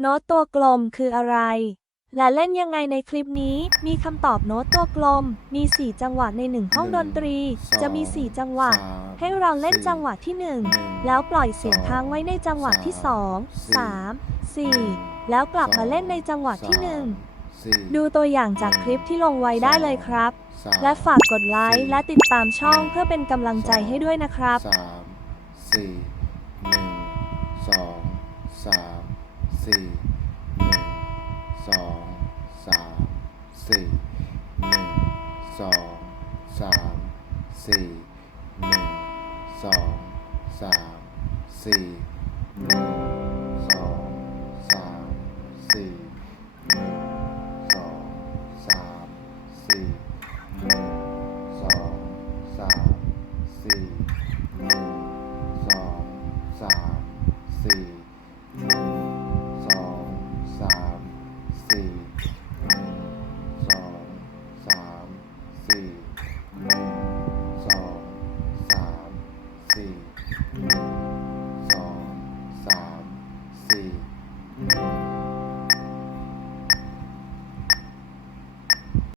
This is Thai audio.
โน้ตตัวกลมคืออะไร และเล่นยังไงในคลิปนี้ มีคำตอบโน้ตตัวกลม มี 4 จังหวะใน 1 ห้องดนตรี จะมี 4 จังหวะ ให้เราเล่นจังหวะที่ 1 แล้วปล่อยเสียงค้างไว้ในจังหวะที่ 2 3 4 แล้วกลับมาเล่นในจังหวะที่ 1 ดูตัวอย่างจากคลิปที่ลงไว้ได้เลยครับ และฝากกดไลค์และติดตามช่องเพื่อเป็นกำลังใจให้ด้วยนะครับ สี่หนึ่งสองสามสี่หนึ่งสองสามสี่หนึ่งสองสามสี่หนึ่งสองสามสี่หนึ่งสองสามสี่หนึ่งสองสามสี่ Thank you.